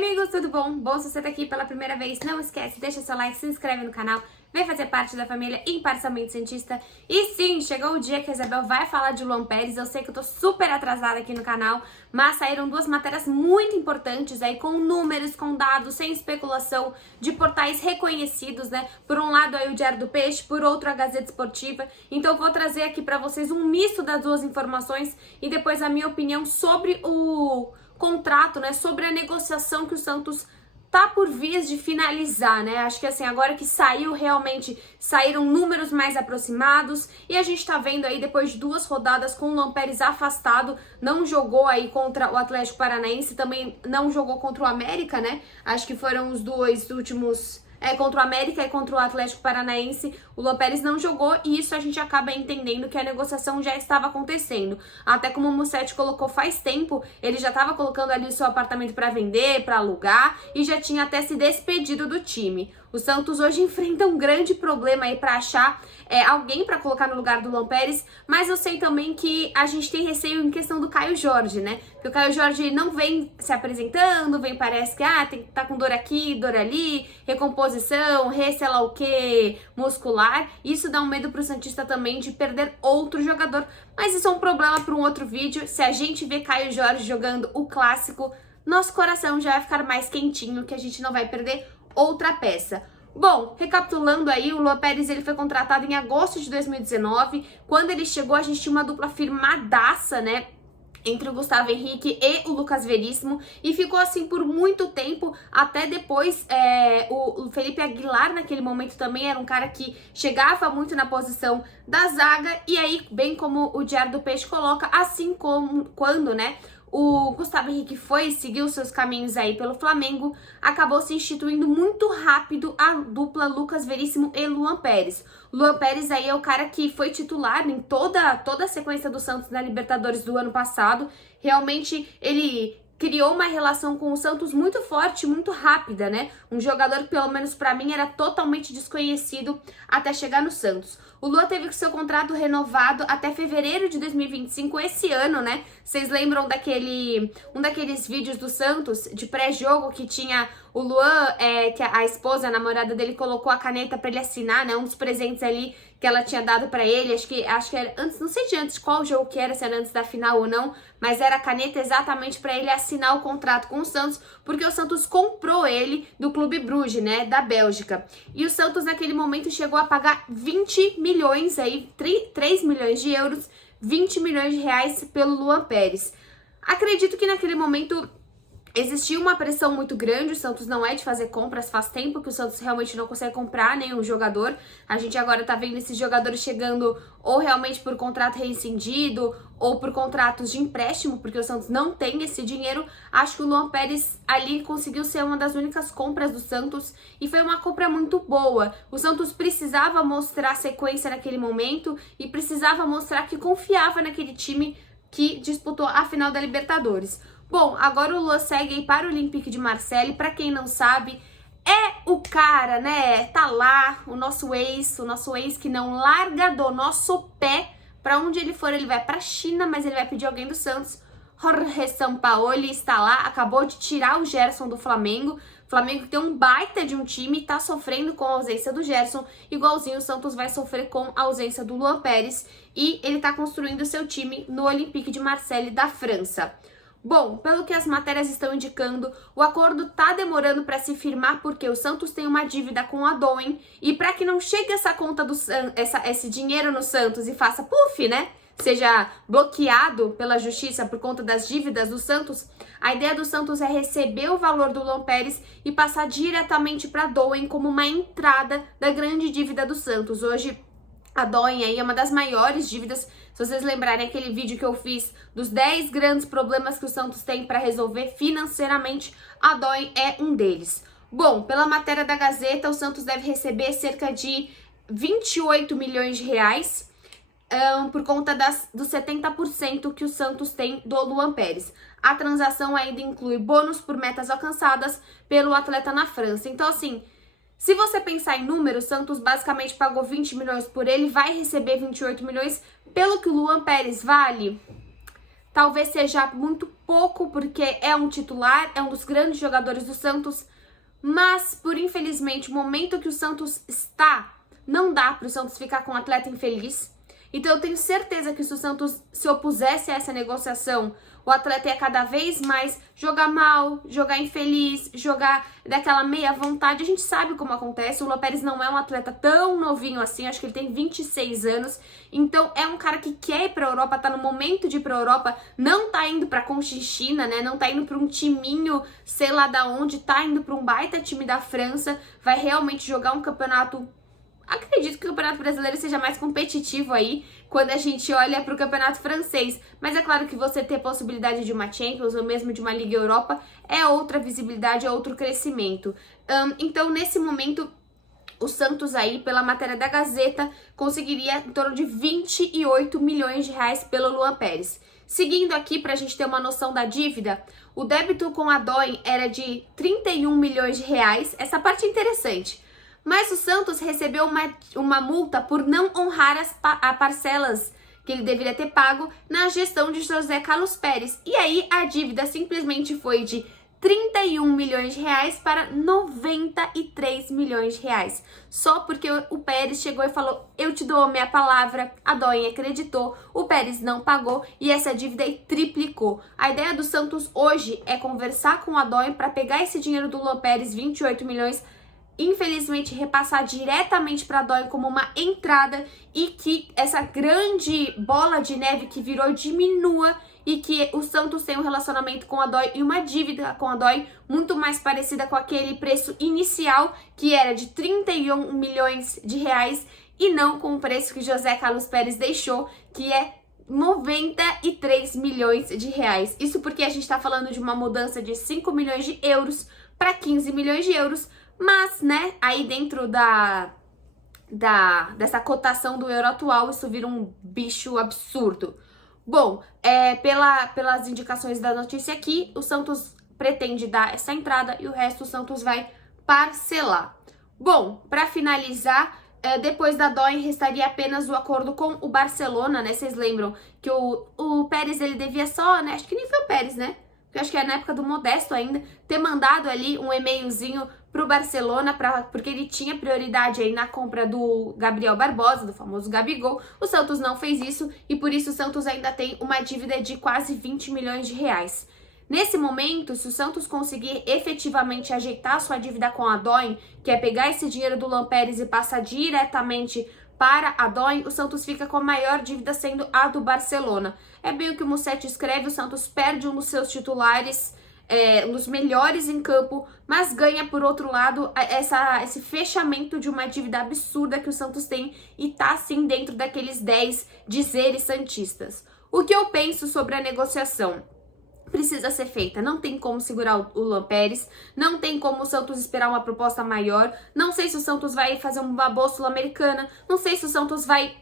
amigos, tudo bom? Bom, se você tá aqui pela primeira vez, não esquece, deixa seu like, se inscreve no canal, vem fazer parte da família Imparcialmente Santista. E sim, chegou o dia que a Isabel vai falar de Luan Pérez. Eu sei que eu tô super atrasada aqui no canal, mas saíram duas matérias muito importantes aí, com números, com dados, sem especulação, de portais reconhecidos, né? Por um lado aí o Diário do Peixe, por outro a Gazeta Esportiva. Então eu vou trazer aqui pra vocês um misto das duas informações e depois a minha opinião sobre o contrato, né, sobre a negociação que o Santos tá por vias de finalizar, né? Acho que assim, agora que saiu, realmente saíram números mais aproximados e a gente tá vendo aí, depois de duas rodadas com o Luan Pérez afastado, não jogou aí contra o Atlético Paranaense, também não jogou contra o América, né? Acho que foram os dois últimos... contra o América e contra o Atlético Paranaense, o Luan Pérez não jogou e isso a gente acaba entendendo que a negociação já estava acontecendo. Até como o Mussetti colocou faz tempo, ele já estava colocando ali o seu apartamento para vender, para alugar e já tinha até se despedido do time. O Santos hoje enfrenta um grande problema aí para achar alguém para colocar no lugar do Luan Pérez, mas eu sei também que a gente tem receio em questão do Caio Jorge, né? Porque o Caio Jorge não vem se apresentando, parece que tá com dor aqui, dor ali, recomposição, sei lá o que, muscular. Isso dá um medo pro Santista também de perder outro jogador, mas isso é um problema para um outro vídeo. Se a gente vê Caio Jorge jogando o clássico, nosso coração já vai ficar mais quentinho, que a gente não vai perder outra peça. Bom, recapitulando aí, o Luan Pérez ele foi contratado em agosto de 2019. Quando ele chegou, a gente tinha uma dupla firmadaça, né? Entre o Gustavo Henrique e o Lucas Veríssimo, e ficou assim por muito tempo, até depois o Felipe Aguilar naquele momento também era um cara que chegava muito na posição da zaga, e aí, bem como o Diário do Peixe coloca, assim como quando, né, o Gustavo Henrique seguiu seus caminhos aí pelo Flamengo, acabou se instituindo muito rápido a dupla Lucas Veríssimo e Luan Pérez. Luan Pérez aí é o cara que foi titular em toda a sequência do Santos na Libertadores do ano passado. Realmente ele criou uma relação com o Santos muito forte, muito rápida, né? Um jogador que, pelo menos pra mim, era totalmente desconhecido até chegar no Santos. O Luan teve o seu contrato renovado até fevereiro de 2025, esse ano, né? Vocês lembram um daqueles vídeos do Santos, de pré-jogo, que tinha o Luan, que a esposa, a namorada dele, colocou a caneta pra ele assinar, né? Um dos presentes ali que ela tinha dado pra ele, acho que era antes, não sei de antes qual jogo que era, se era antes da final ou não, mas era a caneta exatamente pra ele assinar o contrato com o Santos, porque o Santos comprou ele do Clube Bruges, né, da Bélgica. E o Santos naquele momento chegou a pagar 20 milhões aí, 3 milhões de euros, 20 milhões de reais pelo Luan Pérez. Acredito que naquele momento existia uma pressão muito grande. O Santos não é de fazer compras, faz tempo que o Santos realmente não consegue comprar nenhum jogador. A gente agora tá vendo esses jogadores chegando ou realmente por contrato rescindido ou por contratos de empréstimo, porque o Santos não tem esse dinheiro. Acho que o Luan Pérez ali conseguiu ser uma das únicas compras do Santos e foi uma compra muito boa. O Santos precisava mostrar sequência naquele momento e precisava mostrar que confiava naquele time que disputou a final da Libertadores. Bom, agora o Luan segue aí para o Olympique de Marseille. Para quem não sabe, é o cara, né? Tá lá, o nosso ex que não larga do nosso pé. Para onde ele for, ele vai para a China, mas ele vai pedir alguém do Santos. Jorge Sampaoli está lá, acabou de tirar o Gerson do Flamengo. O Flamengo tem um baita de um time, tá sofrendo com a ausência do Gerson, igualzinho o Santos vai sofrer com a ausência do Luan Pérez. E ele tá construindo seu time no Olympique de Marseille da França. Bom, pelo que as matérias estão indicando, o acordo tá demorando para se firmar porque o Santos tem uma dívida com a Doen e para que não chegue essa conta esse dinheiro no Santos e faça puff, né? Seja bloqueado pela justiça por conta das dívidas do Santos, a ideia do Santos é receber o valor do Luan Pérez e passar diretamente para a Doen como uma entrada da grande dívida do Santos. Hoje a Doen aí é uma das maiores dívidas. Se vocês lembrarem aquele vídeo que eu fiz dos 10 grandes problemas que o Santos tem para resolver financeiramente, a Doen é um deles. Bom, pela matéria da Gazeta, o Santos deve receber cerca de 28 milhões de reais por conta dos 70% que o Santos tem do Luan Pérez. A transação ainda inclui bônus por metas alcançadas pelo atleta na França. Então, assim, se você pensar em números, o Santos basicamente pagou 20 milhões por ele, vai receber 28 milhões. Pelo que o Luan Pérez vale, talvez seja muito pouco, porque é um titular, é um dos grandes jogadores do Santos, mas por infelizmente o momento que o Santos está, não dá para o Santos ficar com um atleta infeliz. Então eu tenho certeza que se o Santos se opusesse a essa negociação, o atleta ia cada vez mais jogar mal, jogar infeliz, jogar daquela meia vontade. A gente sabe como acontece. O Luan Pérez não é um atleta tão novinho assim, acho que ele tem 26 anos. Então é um cara que quer ir pra Europa, tá no momento de ir pra Europa, não tá indo pra Conchinchina, né? Não tá indo pra um timinho, sei lá da onde, tá indo pra um baita time da França, vai realmente jogar um campeonato. Acredito que o Campeonato Brasileiro seja mais competitivo aí, quando a gente olha para o Campeonato Francês. Mas é claro que você ter possibilidade de uma Champions ou mesmo de uma Liga Europa é outra visibilidade, é outro crescimento. Então, nesse momento, o Santos aí, pela matéria da Gazeta, conseguiria em torno de 28 milhões de reais pelo Luan Pérez. Seguindo aqui, para a gente ter uma noção da dívida, o débito com a DOI era de 31 milhões de reais. Essa parte é interessante. Mas o Santos recebeu uma multa por não honrar as parcelas que ele deveria ter pago na gestão de José Carlos Pérez. E aí a dívida simplesmente foi de 31 milhões de reais para 93 milhões de reais. Só porque o Pérez chegou e falou, eu te dou a minha palavra, a DOI acreditou, o Pérez não pagou e essa dívida aí triplicou. A ideia do Santos hoje é conversar com a DOI para pegar esse dinheiro do Luan Pérez, 28 milhões, infelizmente repassar diretamente para a DOI como uma entrada e que essa grande bola de neve que virou diminua e que o Santos tem um relacionamento com a DOI e uma dívida com a DOI muito mais parecida com aquele preço inicial que era de 31 milhões de reais e não com o preço que José Carlos Pérez deixou, que é 93 milhões de reais. Isso porque a gente está falando de uma mudança de 5 milhões de euros para 15 milhões de euros, mas, né, aí dentro dessa cotação do euro atual, isso vira um bicho absurdo. Bom, pelas indicações da notícia aqui, o Santos pretende dar essa entrada e o resto o Santos vai parcelar. Bom, para finalizar, depois da DOI restaria apenas o acordo com o Barcelona, né? Vocês lembram que o Pérez, ele devia só, né? Acho que nem foi o Pérez, né? Porque eu acho que é na época do Modesto ainda, ter mandado ali um e-mailzinho pro Barcelona, porque ele tinha prioridade aí na compra do Gabriel Barbosa, do famoso Gabigol. O Santos não fez isso e por isso o Santos ainda tem uma dívida de quase 20 milhões de reais. Nesse momento, se o Santos conseguir efetivamente ajeitar sua dívida com a DOI, que é pegar esse dinheiro do Luan Pérez e passar diretamente para a DOI, o Santos fica com a maior dívida sendo a do Barcelona. É bem o que o Mussetti escreve, o Santos perde um dos seus titulares, um dos melhores em campo, mas ganha, por outro lado, esse fechamento de uma dívida absurda que o Santos tem e tá, sim, dentro daqueles 10 dizeres santistas. O que eu penso sobre a negociação? Precisa ser feita, não tem como segurar o Luan Pérez, não tem como o Santos esperar uma proposta maior, não sei se o Santos vai fazer uma boa Sul-Americana, não sei se o Santos vai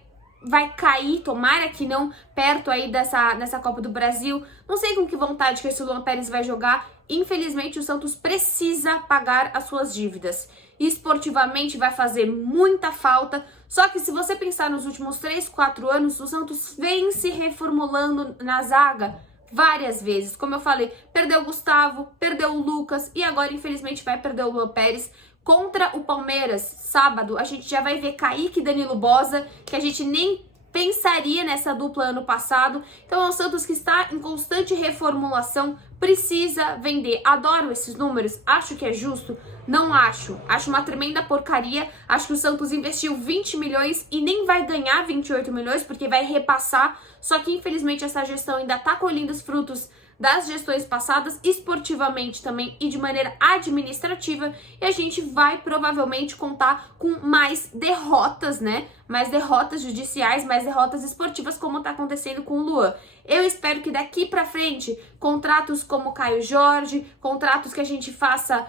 cair, tomara que não, perto aí nessa Copa do Brasil, não sei com que vontade que esse Luan Pérez vai jogar. Infelizmente o Santos precisa pagar as suas dívidas, esportivamente vai fazer muita falta, só que se você pensar nos últimos 3, 4 anos, o Santos vem se reformulando na zaga várias vezes, como eu falei, perdeu o Gustavo, perdeu o Lucas e agora infelizmente vai perder o Luan Pérez. Contra o Palmeiras, sábado, a gente já vai ver Kaique e Danilo Boza, que a gente nem pensaria nessa dupla ano passado. Então é um Santos que está em constante reformulação, precisa vender. Adoro esses números, acho que é justo? Não acho. Acho uma tremenda porcaria. Acho que o Santos investiu 20 milhões e nem vai ganhar 28 milhões, porque vai repassar. Só que infelizmente essa gestão ainda está colhendo os frutos das gestões passadas, esportivamente também e de maneira administrativa, e a gente vai provavelmente contar com mais derrotas, né? Mais derrotas judiciais, mais derrotas esportivas, como tá acontecendo com o Luan. Eu espero que daqui pra frente, contratos como Caio Jorge, contratos que a gente faça...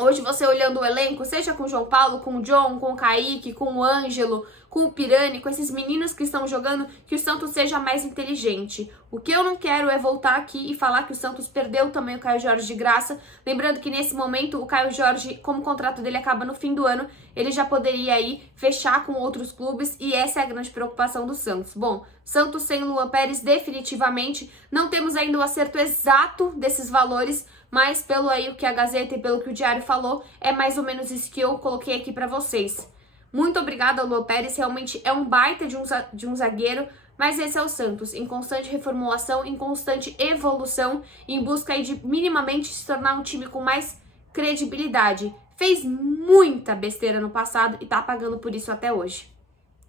Hoje você olhando o elenco, seja com o João Paulo, com o John, com o Kaique, com o Ângelo, com o Pirani, com esses meninos que estão jogando, que o Santos seja mais inteligente. O que eu não quero é voltar aqui e falar que o Santos perdeu também o Caio Jorge de graça. Lembrando que nesse momento o Caio Jorge, como o contrato dele acaba no fim do ano, ele já poderia aí fechar com outros clubes e essa é a grande preocupação do Santos. Bom, Santos sem Luan Pérez definitivamente, não temos ainda o acerto exato desses valores, mas pelo aí o que a Gazeta e pelo que o Diário falou, é mais ou menos isso que eu coloquei aqui pra vocês. Muito obrigada ao Luan Pérez, realmente é um baita de um zagueiro, mas esse é o Santos, em constante reformulação, em constante evolução, em busca aí de minimamente se tornar um time com mais credibilidade. Fez muita besteira no passado e tá pagando por isso até hoje.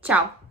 Tchau!